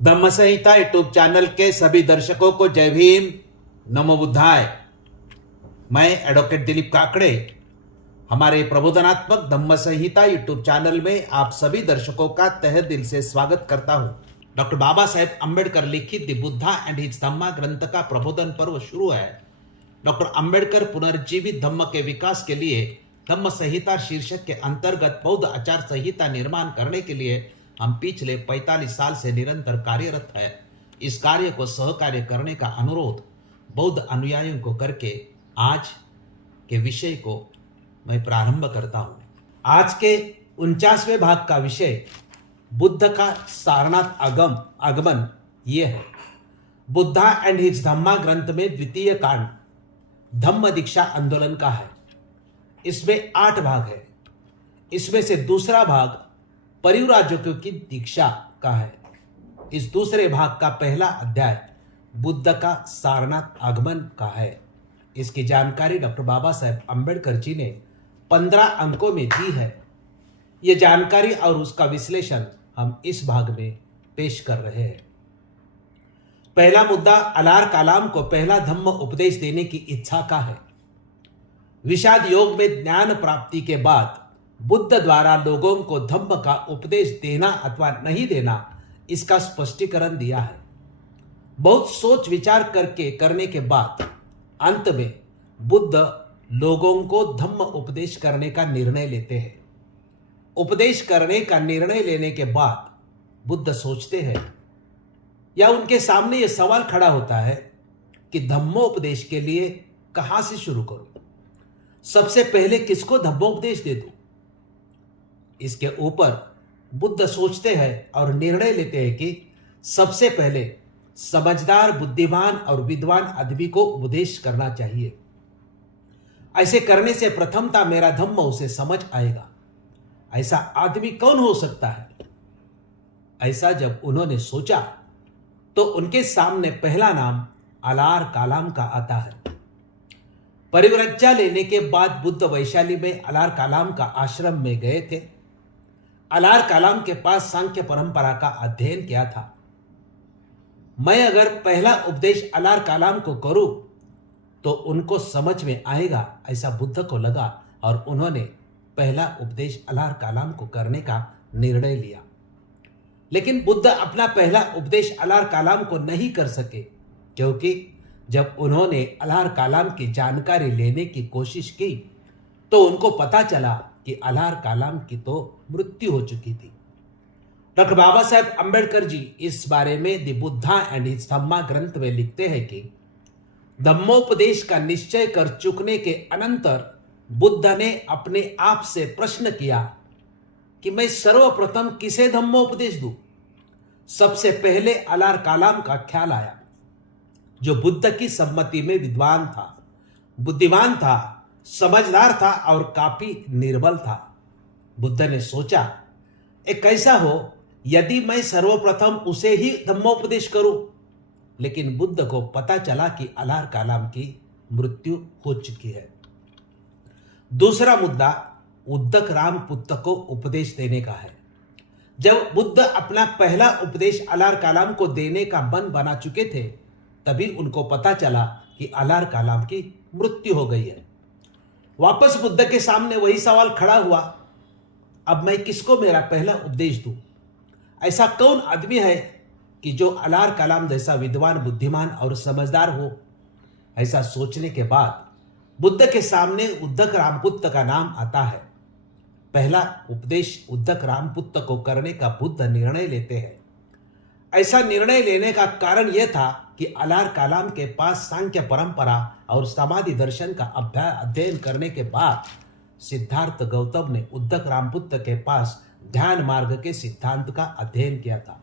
धम्म संहिता YouTube channel के सभी दर्शकों को जय भीम, नमो बुद्धाय। मैं एडवोकेट दिलीप काकड़े हमारे प्रबोधनात्मक धम्म संहिता यूट्यूब चैनल में आप सभी दर्शकों का तहे दिल से स्वागत करता हूं। डॉक्टर बाबा साहेब अम्बेडकर लिखित the Buddha and his Dhamma ग्रंथ का प्रबोधन पर्व शुरू है। डॉक्टर अम्बेडकर पुनर्जीवित धम्म के विकास के लिए धम्म संहिता शीर्षक के अंतर्गत बौद्ध आचार संहिता निर्माण करने के लिए हम पिछले 45 साल से निरंतर कार्यरत है। इस कार्य को सहकार्य करने का अनुरोध बौद्ध अनुयायियों को करके आज के विषय को मैं प्रारंभ करता हूं। आज के 49वें भाग का विषय बुद्ध का सारनाथ आगमन ये है। बुद्धा एंड हिज धम्मा ग्रंथ में द्वितीय कांड धम्म दीक्षा आंदोलन का है। इसमें 8 भाग है। इसमें से दूसरा भाग परिव्राजकों की दीक्षा का है। इस दूसरे भाग का पहला अध्याय बुद्ध का सारनाथ आगमन का है। इसकी जानकारी डॉक्टर बाबा साहेब अम्बेडकर जी ने 15 अंकों में दी है। यह जानकारी और उसका विश्लेषण हम इस भाग में पेश कर रहे हैं। पहला मुद्दा अलार कलाम को पहला धम्म उपदेश देने की इच्छा का है। विषाद योग में ज्ञान प्राप्ति के बाद बुद्ध द्वारा लोगों को धम्म का उपदेश देना अथवा नहीं देना इसका स्पष्टीकरण दिया है। बहुत सोच विचार करने के बाद अंत में बुद्ध लोगों को धम्म उपदेश करने का निर्णय लेते हैं। उपदेश करने का निर्णय लेने के बाद बुद्ध सोचते हैं या उनके सामने यह सवाल खड़ा होता है कि धम्मोपदेश के लिए कहां से शुरू करूं, सबसे पहले किसको धम्मोपदेश दे दूं। इसके ऊपर बुद्ध सोचते हैं और निर्णय लेते हैं कि सबसे पहले समझदार, बुद्धिमान और विद्वान आदमी को उपदेश करना चाहिए। ऐसे करने से प्रथमता मेरा धम्म उसे समझ आएगा। ऐसा आदमी कौन हो सकता है? ऐसा जब उन्होंने सोचा तो उनके सामने पहला नाम अलार कालाम का आता है। परिव्रज्या लेने के बाद बुद्ध वैशाली में अलार कालाम का आश्रम में गए थे। अलार कालाम के पास सांख्य परंपरा का अध्ययन किया था। मैं अगर पहला उपदेश अलार कालाम को करूं तो उनको समझ में आएगा, ऐसा बुद्ध को लगा और उन्होंने पहला उपदेश अलार कालाम को करने का निर्णय लिया। लेकिन बुद्ध अपना पहला उपदेश अलार कालाम को नहीं कर सके, क्योंकि जब उन्होंने अलार कालाम की जानकारी लेने की कोशिश की तो उनको पता चला कि अलार कालाम की तो मृत्यु हो चुकी थी। डॉक्टर बाबा साहेब अम्बेडकर जी इस बारे में the Buddha and his Dhamma ग्रंथ में लिखते हैं कि धम्मोपदेश का निश्चय कर चुकने के अनंतर बुद्ध ने अपने आप से प्रश्न किया कि मैं सर्वप्रथम किसे धम्मोपदेश दूं। सबसे पहले अलार कालाम का ख्याल आया, जो बुद्ध की सम्मति में विद्वान था, बुद्धिमान था, समझदार था और काफी निर्बल था। बुद्ध ने सोचा, एक कैसा हो यदि मैं सर्वप्रथम उसे ही धम्मोपदेश करूं। लेकिन बुद्ध को पता चला कि अलार कालाम की मृत्यु हो चुकी है। दूसरा मुद्दा उद्दक रामपुत्त को उपदेश देने का है। जब बुद्ध अपना पहला उपदेश अलार कालाम को देने का मन बना चुके थे, तभी उनको पता चला कि अलार कालाम की मृत्यु हो गई है। वापस बुद्ध के सामने वही सवाल खड़ा हुआ, अब मैं किसको मेरा पहला उपदेश दूं? ऐसा कौन आदमी है कि जो अलार कालाम जैसा विद्वान, बुद्धिमान और समझदार हो? ऐसा सोचने के बाद बुद्ध के सामने उद्दक रामपुत्त का नाम आता है। पहला उपदेश उद्दक रामपुत्त को करने का बुद्ध निर्णय लेते हैं। ऐसा निर्णय लेने का कारण यह था कि अलार कालाम के पास सांख्य परंपरा और समाधि दर्शन का अध्ययन करने के बाद सिद्धार्थ गौतम ने उद्दक रामपुत्त के पास ध्यान मार्ग के सिद्धांत का अध्ययन किया था।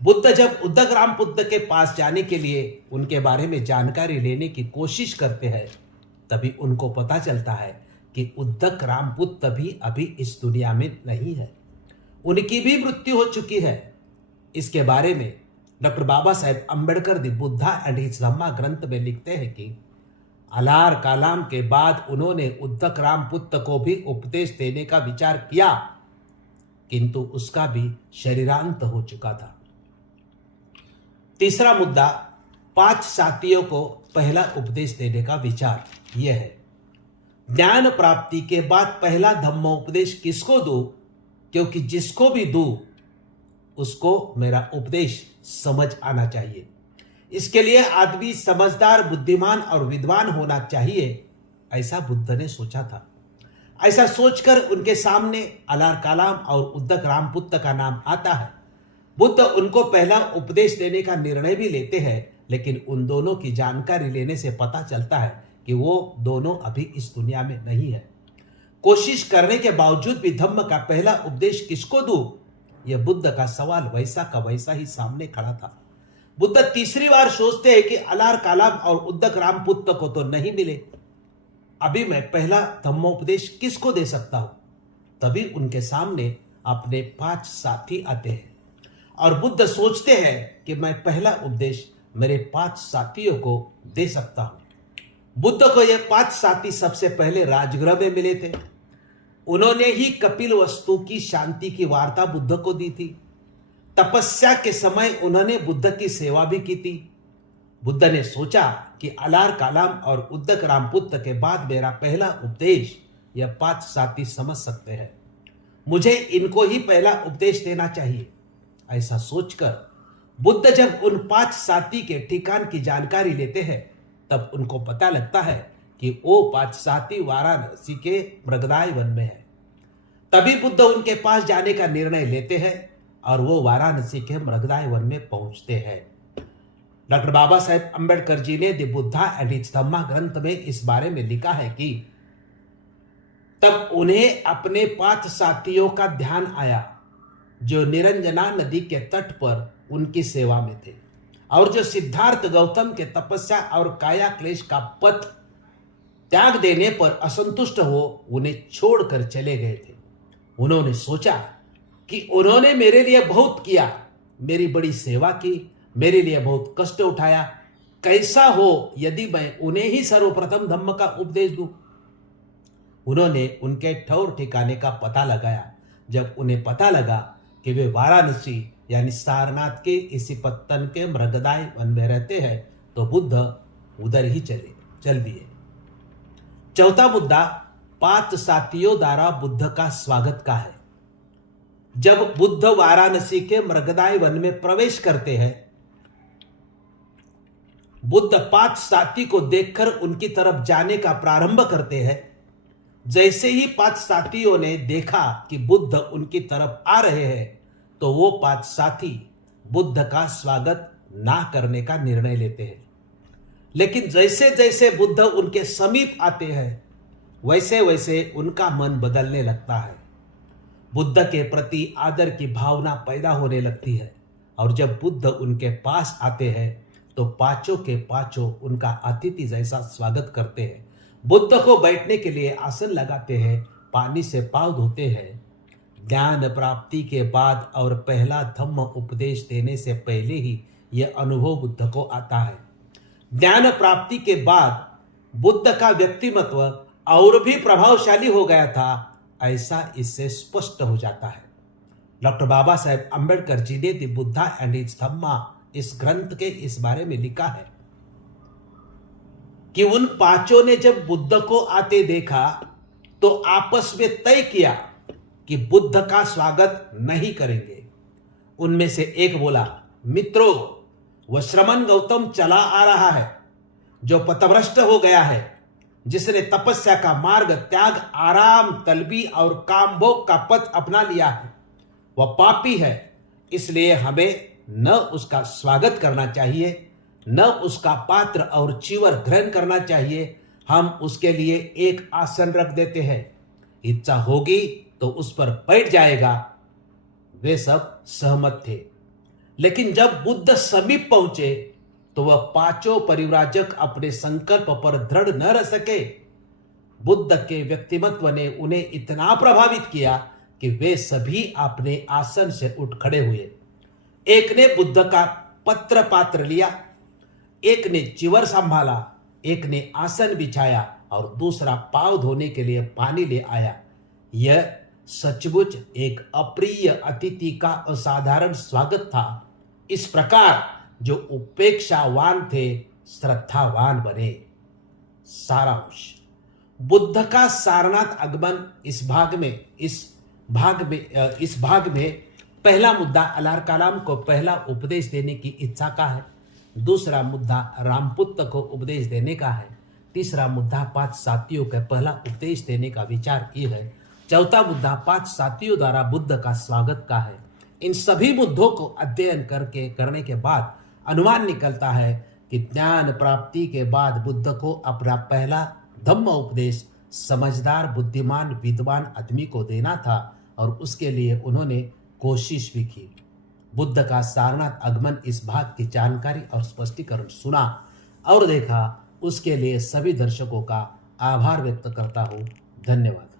बुद्ध जब उद्दक रामपुत्त के पास जाने के लिए उनके बारे में जानकारी लेने की कोशिश करते हैं, तभी उनको पता चलता है कि उद्दक रामपुत्त भी अभी इस दुनिया में नहीं है, उनकी भी मृत्यु हो चुकी है। इसके बारे में doctor Baba Saheb Ambedkar the Buddha and his Dhamma ग्रंथ में लिखते हैं कि अलार कालाम के बाद उन्होंने उद्दक रामपुत्त को भी उपदेश देने का विचार किया, किंतु उसका भी शरीरांत हो चुका था। तीसरा मुद्दा, 5 साथियों को पहला उपदेश देने का विचार यह है। ज्ञान प्राप्ति के बाद पहला धम्मोपदेश किसको दूं? क्योंकि जिसको भी दूं उसको मेरा उपदेश समझ आना चाहिए। इसके लिए आदमी समझदार, बुद्धिमान और विद्वान होना चाहिए, ऐसा बुद्ध ने सोचा था। ऐसा सोचकर उनके सामने अलार कालाम और उद्दक रामपुत्र का नाम आता है। बुद्ध उनको पहला उपदेश देने का निर्णय भी लेते हैं, लेकिन उन दोनों की जानकारी लेने से पता चलता है कि वो दोनों अभी इस दुनिया में नहीं है। कोशिश करने के बावजूद भी धम्म का पहला उपदेश किसको दूं? यह बुद्ध का सवाल वैसा का वैसा ही सामने खड़ा था। बुद्ध तीसरी बार सोचते हैं कि अलार कालाम और उद्दक रामपुत्र को तो नहीं मिले, अभी मैं पहला धम्मोपदेश किसको दे सकता हूं? तभी उनके सामने अपने 5 साथी आते हैं और बुद्ध सोचते हैं कि मैं पहला उपदेश मेरे 5 साथियों को दे सकता हूं। बुद्ध को ये 5 साथी सबसे पहले राजगृह में मिले थे। उन्होंने ही कपिल वस्तु की शांति की वार्ता बुद्ध को दी थी। तपस्या के समय उन्होंने बुद्ध की सेवा भी की थी। बुद्ध ने सोचा कि अलार कालाम और उद्दक रामपुत्र के बाद मेरा पहला उपदेश यह 5 साथी समझ सकते हैं, मुझे इनको ही पहला उपदेश देना चाहिए। ऐसा सोचकर बुद्ध जब उन 5 साथी के ठिकान की जानकारी लेते हैं, तब उनको पता लगता है कि वो 5 साथी वाराणसी के मृगदाय वन में है। तभी बुद्ध उनके पास जाने का निर्णय लेते हैं और वो वाराणसी के मृगदाय वन में पहुंचते हैं। डॉक्टर बाबा साहेब अंबेडकर जी ने द बुद्धा एंड इट्स धम्मा ग्रंथ में इस बारे में लिखा है कि तब उन्हें अपने 5 साथियों का ध्यान आया जो निरंजना नदी के तट पर उनकी सेवा में थे और जो सिद्धार्थ गौतम के तपस्या और काया क्लेश का पथ त्याग देने पर असंतुष्ट हो उन्हें छोड़कर चले गए थे। उन्होंने सोचा कि उन्होंने मेरे लिए बहुत किया, मेरी बड़ी सेवा की, मेरे लिए बहुत कष्ट उठाया, कैसा हो यदि मैं उन्हें ही सर्वप्रथम धम्म का उपदेश दूं। उन्होंने उनके ठौर ठिकाने का पता लगाया। जब उन्हें पता लगा कि वे वाराणसी यानी सारनाथ के इसी पत्तन के मृगदाय वन में रहते हैं, तो बुद्ध उधर ही चल दिए। चौथा मुद्दा, 5 साथियों द्वारा बुद्ध का स्वागत का है। जब बुद्ध वाराणसी के मृगदाय वन में प्रवेश करते हैं, बुद्ध 5 साथी को देखकर उनकी तरफ जाने का प्रारंभ करते हैं। जैसे ही 5 साथियों ने देखा कि बुद्ध उनकी तरफ आ रहे हैं, तो वो 5 साथी बुद्ध का स्वागत ना करने का निर्णय लेते हैं। लेकिन जैसे जैसे बुद्ध उनके समीप आते हैं, वैसे वैसे उनका मन बदलने लगता है। बुद्ध के प्रति आदर की भावना पैदा होने लगती है और जब बुद्ध उनके पास आते हैं तो 5 के 5 उनका अतिथि जैसा स्वागत करते हैं। बुद्ध को बैठने के लिए आसन लगाते हैं, पानी से पांव धोते हैं। ज्ञान प्राप्ति के बाद और पहला धम्म उपदेश देने से पहले ही यह अनुभव बुद्ध को आता है। ज्ञान प्राप्ति के बाद बुद्ध का व्यक्तिमत्व और भी प्रभावशाली हो गया था, ऐसा इससे स्पष्ट हो जाता है। डॉक्टर बाबा साहेब अंबेडकर जी ने द बुद्धा एंड इट्स धम्मा इस ग्रंथ के इस बारे में लिखा है कि उन 5 ने जब बुद्ध को आते देखा तो आपस में तय किया कि बुद्ध का स्वागत नहीं करेंगे। उनमें से एक बोला, मित्रों, वह श्रमण गौतम चला आ रहा है जो पथभ्रष्ट हो गया है, जिसने तपस्या का मार्ग त्याग, आराम, तलबी और कामभोग का पथ अपना लिया है। वह पापी है, इसलिए हमें न उसका स्वागत करना चाहिए, न उसका पात्र और चीवर ग्रहण करना चाहिए। हम उसके लिए एक आसन रख देते हैं, इच्छा होगी तो उस पर बैठ जाएगा। वे सब सहमत थे। लेकिन जब बुद्ध समीप पहुंचे तो वह 5 परिव्राजक अपने संकल्प पर दृढ़ न रह सके। बुद्ध के व्यक्तिमत्व ने उन्हें इतना प्रभावित किया कि वे सभी अपने आसन से उठ खड़े हुए। एक ने बुद्ध का पत्र पात्र लिया, एक ने चिवर संभाला, एक ने आसन बिछाया और दूसरा पांव धोने के लिए पानी ले आया। यह सचमुच एक अप्रिय अतिथि का असाधारण स्वागत था। इस प्रकार जो उपेक्षावान थे श्रद्धावान बने। सारांश, बुद्ध का सारनाथ आगमन इस भाग में पहला मुद्दा अलार कलाम को पहला उपदेश देने की इच्छा का है। दूसरा मुद्दा रामपुत्र को उपदेश देने का है। तीसरा मुद्दा 5 साथियों का पहला उपदेश देने का विचार ये है। चौथा मुद्दा 5 साथियों द्वारा बुद्ध का स्वागत का है। इन सभी मुद्दों को अध्ययन करने के बाद अनुमान निकलता है कि ज्ञान प्राप्ति के बाद बुद्ध को अपना पहला धम्म उपदेश समझदार, बुद्धिमान, विद्वान आदमी को देना था और उसके लिए उन्होंने कोशिश भी की। बुद्ध का सारनाथ आगमन इस भाग की जानकारी और स्पष्टीकरण सुना और देखा, उसके लिए सभी दर्शकों का आभार व्यक्त करता हूँ। धन्यवाद।